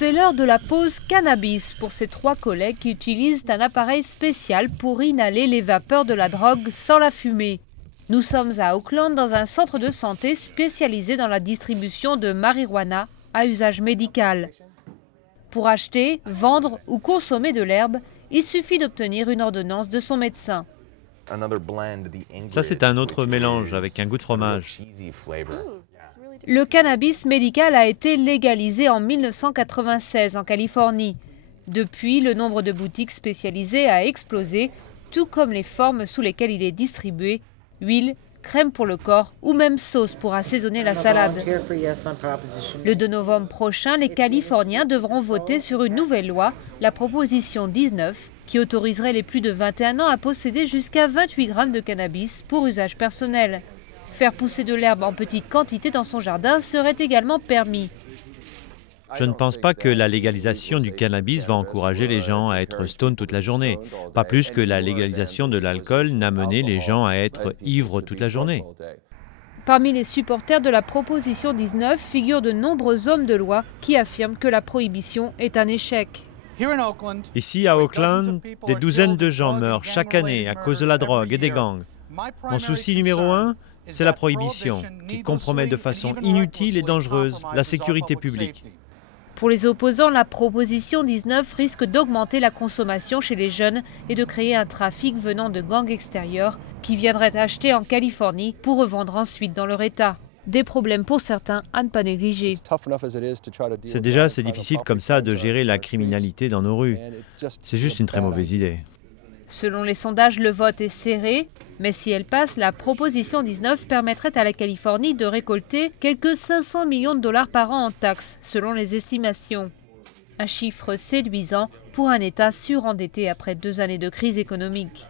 C'est l'heure de la pause cannabis pour ces 3 collègues qui utilisent un appareil spécial pour inhaler les vapeurs de la drogue sans la fumer. Nous sommes à Auckland dans un centre de santé spécialisé dans la distribution de marijuana à usage médical. Pour acheter, vendre ou consommer de l'herbe, il suffit d'obtenir une ordonnance de son médecin. Ça, c'est un autre mélange avec un goût de fromage. Le cannabis médical a été légalisé en 1996 en Californie. Depuis, le nombre de boutiques spécialisées a explosé, tout comme les formes sous lesquelles il est distribué, huile, crème pour le corps ou même sauce pour assaisonner la salade. Le 2 novembre prochain, les Californiens devront voter sur une nouvelle loi, la proposition 19, qui autoriserait les plus de 21 ans à posséder jusqu'à 28 grammes de cannabis pour usage personnel. Faire pousser de l'herbe en petite quantité dans son jardin serait également permis. Je ne pense pas que la légalisation du cannabis va encourager les gens à être stone toute la journée. Pas plus que la légalisation de l'alcool n'a mené les gens à être ivres toute la journée. Parmi les supporters de la proposition 19 figurent de nombreux hommes de loi qui affirment que la prohibition est un échec. Ici, à Auckland, des douzaines de gens meurent chaque année à cause de la drogue et des gangs. Mon souci numéro 1, c'est la prohibition, qui compromet de façon inutile et dangereuse la sécurité publique. Pour les opposants, la proposition 19 risque d'augmenter la consommation chez les jeunes et de créer un trafic venant de gangs extérieurs qui viendraient acheter en Californie pour revendre ensuite dans leur État. Des problèmes pour certains à ne pas négliger. C'est déjà assez difficile comme ça de gérer la criminalité dans nos rues. C'est juste une très mauvaise idée. Selon les sondages, le vote est serré, mais si elle passe, la proposition 19 permettrait à la Californie de récolter quelques 500 millions de dollars par an en taxes, selon les estimations. Un chiffre séduisant pour un État surendetté après 2 années de crise économique.